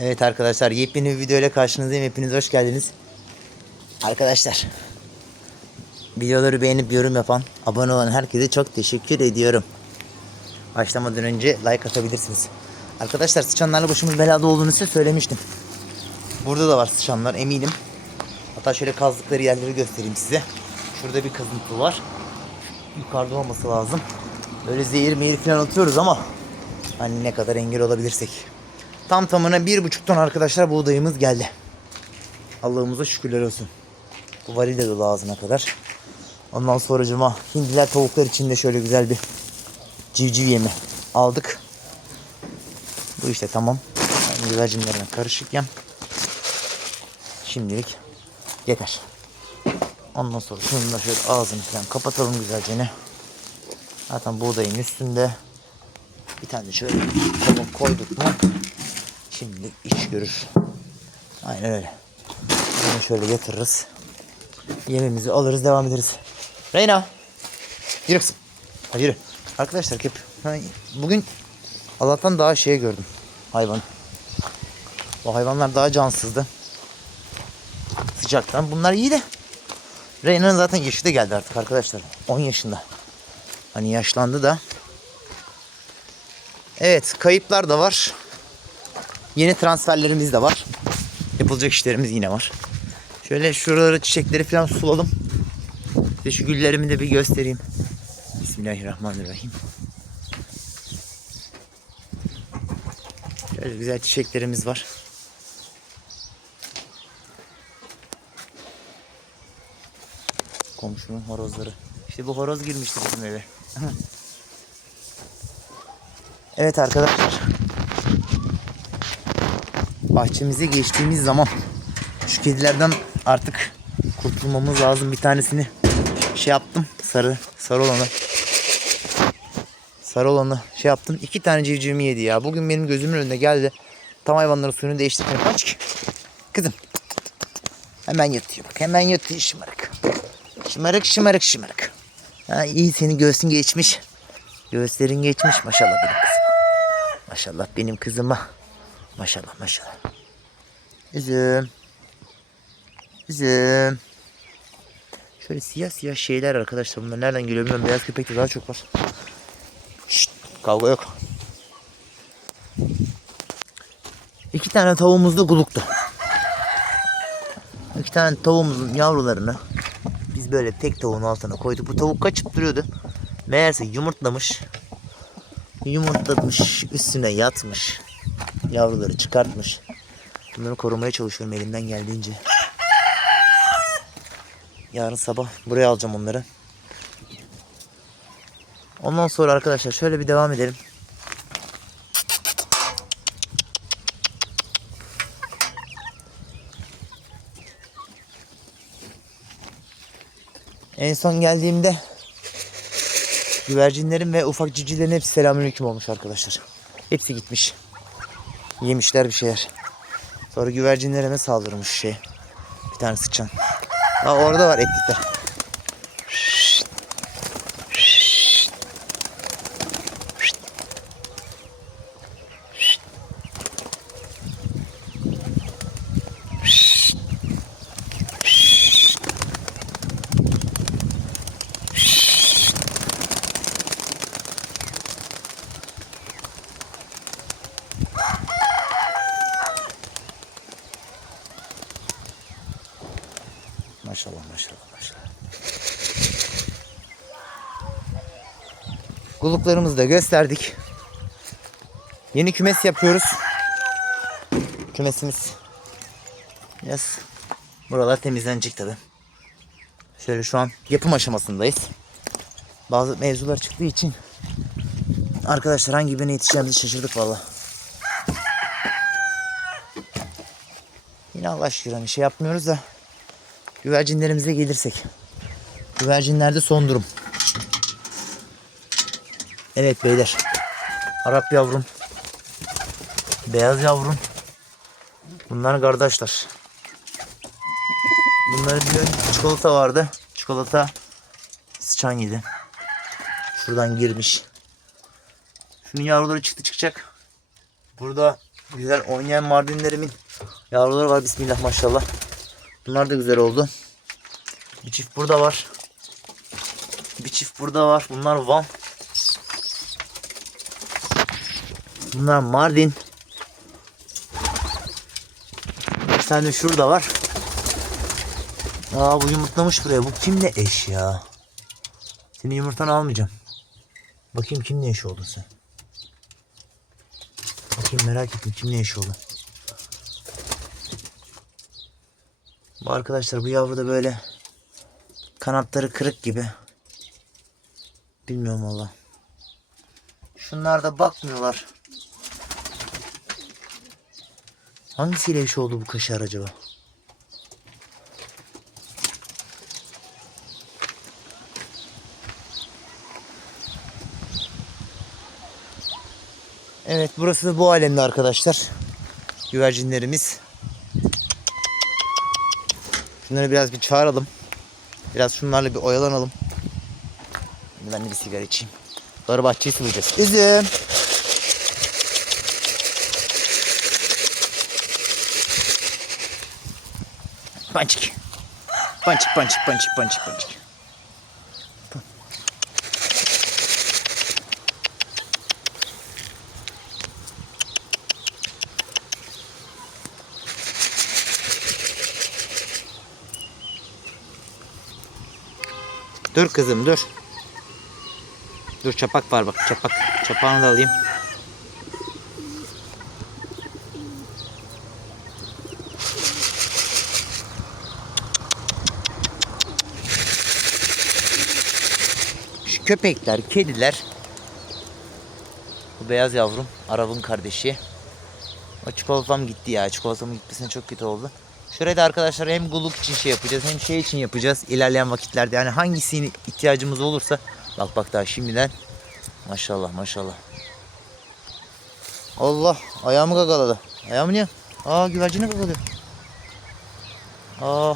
Evet arkadaşlar yepyeni bir video ile karşınızdayım. Hepiniz hoş geldiniz. Arkadaşlar videoları beğenip yorum yapan, abone olan herkese çok teşekkür ediyorum. Başlamadan önce like atabilirsiniz. Arkadaşlar sıçanlarla başımız belada olduğunu size söylemiştim. Burada da var sıçanlar eminim. Hatta şöyle kazdıkları yerleri göstereyim size. Şurada bir kazıntı var. Yukarıda olması lazım. Böyle zehir mehir falan atıyoruz ama hani ne kadar engel olabilirsek. Tam tamına bir buçuk ton arkadaşlar buğdayımız geldi. Allah'ımıza şükürler olsun. Bu varil de dolu ağzına kadar. Ondan sonracıma hindiler tavuklar için de şöyle güzel bir civciv yemi aldık. Bu işte tamam. Ben güvercinlerine karışık yem. Şimdilik yeter. Ondan sonra şunun da şöyle ağzını falan kapatalım güzelce ne. Zaten buğdayın üstünde. Bir tane şöyle koyduk mu şimdi iş görür. Aynen öyle. Bunu şöyle getiririz. Yemimizi alırız devam ederiz. Reyna. Yürü kızım. Hadi yürü. Arkadaşlar hep bugün Allah'tan daha şey gördüm. Hayvan. Bu hayvanlar daha cansızdı. Sıcaktan. Bunlar iyi de. Reyna'nın zaten yaşı da geldi artık arkadaşlar. 10 yaşında. Hani yaşlandı da. Evet kayıplar da var. Yeni transferlerimiz de var. Yapılacak işlerimiz yine var. Şöyle şuraları çiçekleri falan suladım. Size şu güllerimi de bir göstereyim. Bismillahirrahmanirrahim. Şöyle güzel çiçeklerimiz var. Komşunun horozları. İşte bu horoz girmişti bizim eve. evet arkadaşlar. Bahçemize geçtiğimiz zaman şu kedilerden artık kurtulmamız lazım. Bir tanesini şey yaptım. Sarı, sarı olanı. Sarı olanı şey yaptım. İki tane civcivimi yedi ya. Bugün benim gözümün önünde geldi. Tam hayvanların suyunu değiştirmeye kaç ki. Kızım. Hemen yatıyor bak. Hemen yatıyor şımarık. Şımarık şımarık şımarık. Ha, iyi senin göğsün geçmiş. Göğüslerin geçmiş maşallah benim kızım. Maşallah benim kızıma. Maşallah maşallah. Üzüm. Üzüm. Şöyle siyah siyah şeyler arkadaşlar. Bunlar nereden geliyor bilmiyorum. Beyaz köpekte daha çok var. Şşt, kavga yok. İki tane tavuğumuz da guluktu. İki tane tavuğumuzun yavrularını biz böyle tek tavuğun altına koyduk. Bu tavuk kaçıp duruyordu. Meğerse yumurtlamış. Yumurtlamış. Üstüne yatmış. Yavruları çıkartmış. Bunları korumaya çalışıyorum elimden geldiğince. Yarın sabah buraya alacağım onları. Ondan sonra arkadaşlar şöyle bir devam edelim. En son geldiğimde güvercinlerin ve ufak civcivlerin hepsi selamünaleyküm olmuş arkadaşlar. Hepsi gitmiş. Yemişler bir şeyler. Sonra güvercinlerime saldırmış şey. Bir tane sıçan. Ha orada var etlikler. Maşallah maşallah maşallah. Kuluklarımızı da gösterdik. Yeni kümes yapıyoruz. Kümesimiz. Biraz buralar temizlenecek tabi. Şöyle şu an yapım aşamasındayız. Bazı mevzular çıktığı için arkadaşlar hangi birine yetişeceğimizi şaşırdık valla. Yine Allah aşkına hani şey yapmıyoruz da güvercinlerimize gelirsek. Güvercinlerde son durum. Evet beyler. Arap yavrum. Beyaz yavrum. Bunlar kardeşler. Bunların bir çikolata vardı. Çikolata sıçan yedi. Şuradan girmiş. Şunun yavruları çıktı çıkacak. Burada Güzel oynayan mardinlerimin yavruları var. Bismillah maşallah. Bunlar da güzel oldu. Bir çift burada var. Bir çift burada var. Bunlar Van. Bunlar Mardin. Bir tane şurada var. Aa bu yumurtlamış buraya. Bu kimle eş ya? Senin yumurtanı almayacağım. Bakayım kimle eş oldun sen? Bakayım merak ettim kimle eş oldun? Bu arkadaşlar bu yavru da böyle kanatları kırık gibi. Bilmiyorum valla. Şunlar da bakmıyorlar. Hangisiyle eş oldu bu kaşar acaba? Evet burası da bu alemde arkadaşlar. Güvercinlerimiz. Şunları biraz bir çağıralım. Biraz şunlarla bir oyalanalım. Ben de bir sigara içeyim. Sonra bahçeyi sulayacağız. Üzüm. Pançik. Pançik pançik pançik pançik pançik. Dur kızım dur. Dur çapak var bak çapak. Çapağını da alayım. Köpekler, kediler. Bu beyaz yavrum, Arap'ın kardeşi. O çikolatam gitti ya. Çikolatamın gitmesine çok kötü oldu. Şuraya da arkadaşlar hem guluk için şey yapacağız hem şey için yapacağız ilerleyen vakitlerde. Yani hangisini ihtiyacımız olursa. Bak bak daha şimdiden. Maşallah maşallah. Allah ayağımı gagaladı. Ayağımı niye? Aa güvercini gagalıyor. Aa.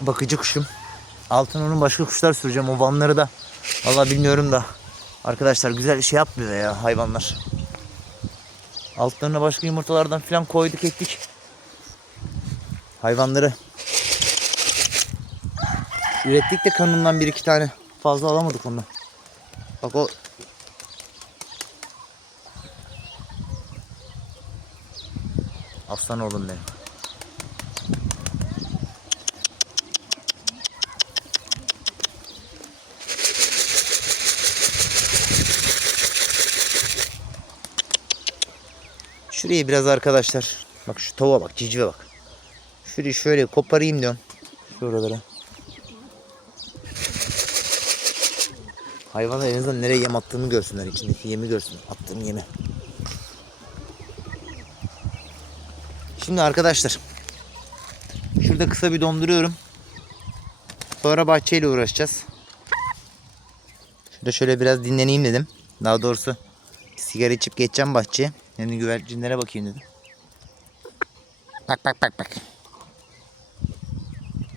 Bakıcı kuşum. Altına onun başka kuşlar süreceğim. O vanları da vallahi bilmiyorum da. Arkadaşlar güzel şey yapmıyor ya hayvanlar. Altlarına başka yumurtalardan falan koyduk ettik. Hayvanları ürettik de kanından bir iki tane fazla alamadık ondan. Bak o Aslan oğlum benim. Şurayı biraz arkadaşlar. Bak şu tavuğa bak, civcive bak. Şurayı şöyle koparayım diyorum. Şuralara. Hayvanlar en azından nereye yem attığımı görsünler. içindeki yemi görsünler. Attığım yemi. Şimdi arkadaşlar. Şurada kısa bir donduruyorum. Sonra bahçeyle uğraşacağız. Şurada şöyle biraz dinleneyim dedim. Daha doğrusu sigara içip geçeceğim bahçeye. Yani güvercinlere bakayım dedim. Bak bak bak bak.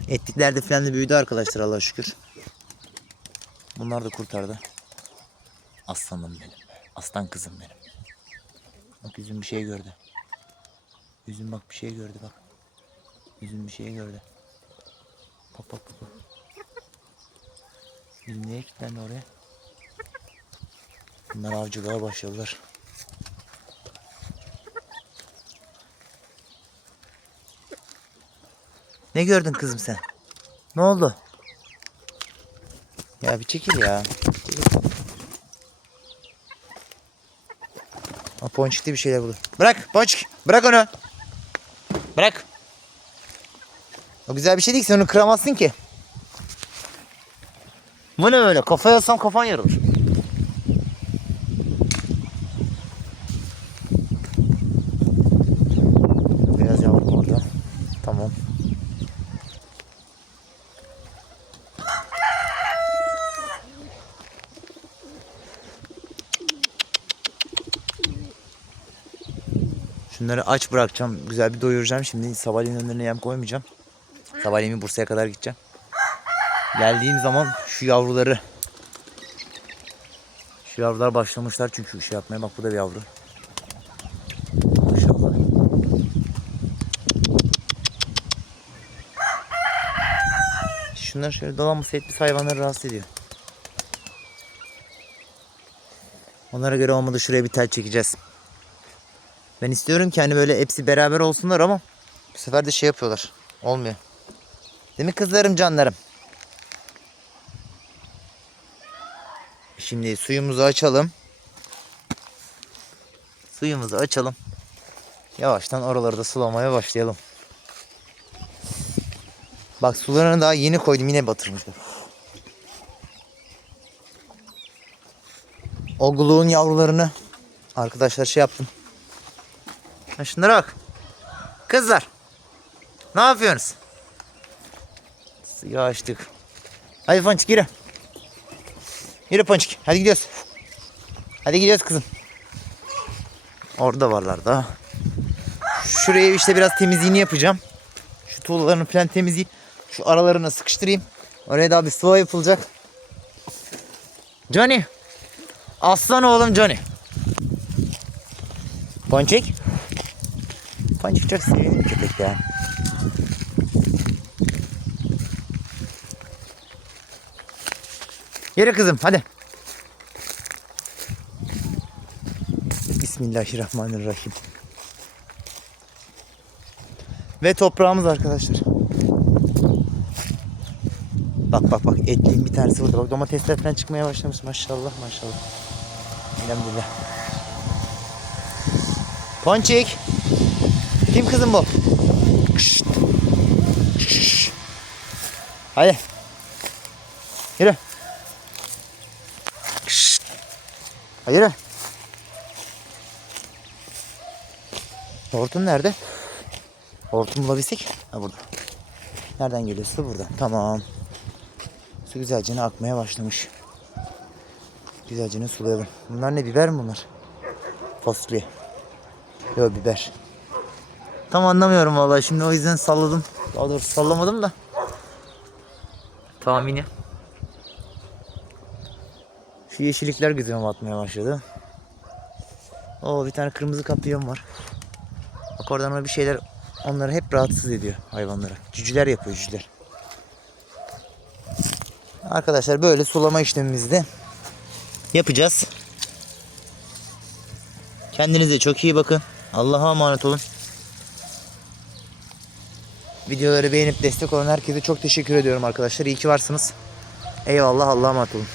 Etlikler de falan da büyüdü arkadaşlar Allah'a şükür. Bunlar da kurtardı. Aslanım benim. Aslan kızım benim. Bak yüzüm bir şey gördü. Yüzüm bak bir şey gördü bak. Yüzüm bir şey gördü. Bak bak bak. bak. Yüzüm niye kilitlendi oraya? Bunlar avcılığa başladılar. Ne gördün kızım sen? Ne oldu? Ya bir çekil ya. Ha, ponçikte bir şeyler bulur. Bırak ponçik. Bırak onu. Bırak. O güzel bir şey değil ki sen onu kıramazsın ki. Bu ne öyle? Kafaya atsam kafan yarılır. Beyaz yavrum orada. Tamam. Şunları aç bırakacağım. Güzel bir doyuracağım. Şimdi sabahleyin önlerine yem koymayacağım. Sabahleyin Bursa'ya kadar gideceğim. Geldiğim zaman şu yavruları şu yavrular başlamışlar çünkü şey yapmaya bak bu da bir yavru. Maşallah. Şunlar şöyle dolanması etmiş hayvanları rahatsız ediyor. Onlara göre olmadı şuraya bir tel çekeceğiz. Ben istiyorum ki hani böyle hepsi beraber olsunlar ama bu sefer de şey yapıyorlar. Olmuyor. Değil mi kızlarım canlarım? Şimdi suyumuzu açalım. Suyumuzu açalım. Yavaştan oraları da sulamaya başlayalım. Bak sularını daha yeni koydum yine batırmışlar. Oguluğun yavrularını arkadaşlar şey yaptım. Ha şunlara bak. Kızlar. Ne yapıyorsunuz? Suyu açtık. Hadi Ponçik yürü. Yürü Ponçik. Hadi gidiyoruz. Hadi gidiyoruz kızım. Orada varlar daha. Şuraya işte biraz temizliğini yapacağım. Şu tuğlalarını falan temizleyip şu aralarına sıkıştırayım. Oraya daha bir sıva yapılacak. Johnny. Aslan oğlum Johnny. Ponçik. Ponçik çok sevimli bir köpek ya. Yürü kızım hadi. Bismillahirrahmanirrahim. Ve toprağımız arkadaşlar. Bak bak bak etliğin bir tanesi burada. Bak domatesler falan çıkmaya başlamış. Maşallah maşallah. Elhamdülillah. Ponçik. Kim kızım bu? Kışt. Şşş. Hadi. Yürü. Kışt. Hadi yürü. Hortum nerede? Hortum bulabilsek. Ha burada. Nereden geliyor su? Burada. Tamam. Su güzelce akmaya başlamış. Güzelce sulayalım. Bunlar ne? Biber mi bunlar? Fasulye. Yok biber. Tam anlamıyorum vallahi. Şimdi o yüzden salladım. Daha doğrusu sallamadım da. Tahmini. Şu yeşillikler gözüme batmaya başladı. Oo bir tane kırmızı kapyon var. Bak oradan ona bir şeyler onları hep rahatsız ediyor hayvanlara. Cücüler yapıyor cücüler. Arkadaşlar böyle sulama işlemimizi de yapacağız. Kendinize çok iyi bakın. Allah'a emanet olun. Videoları beğenip destek olan herkese çok teşekkür ediyorum arkadaşlar. İyi ki varsınız. Eyvallah Allah'a emanet olun.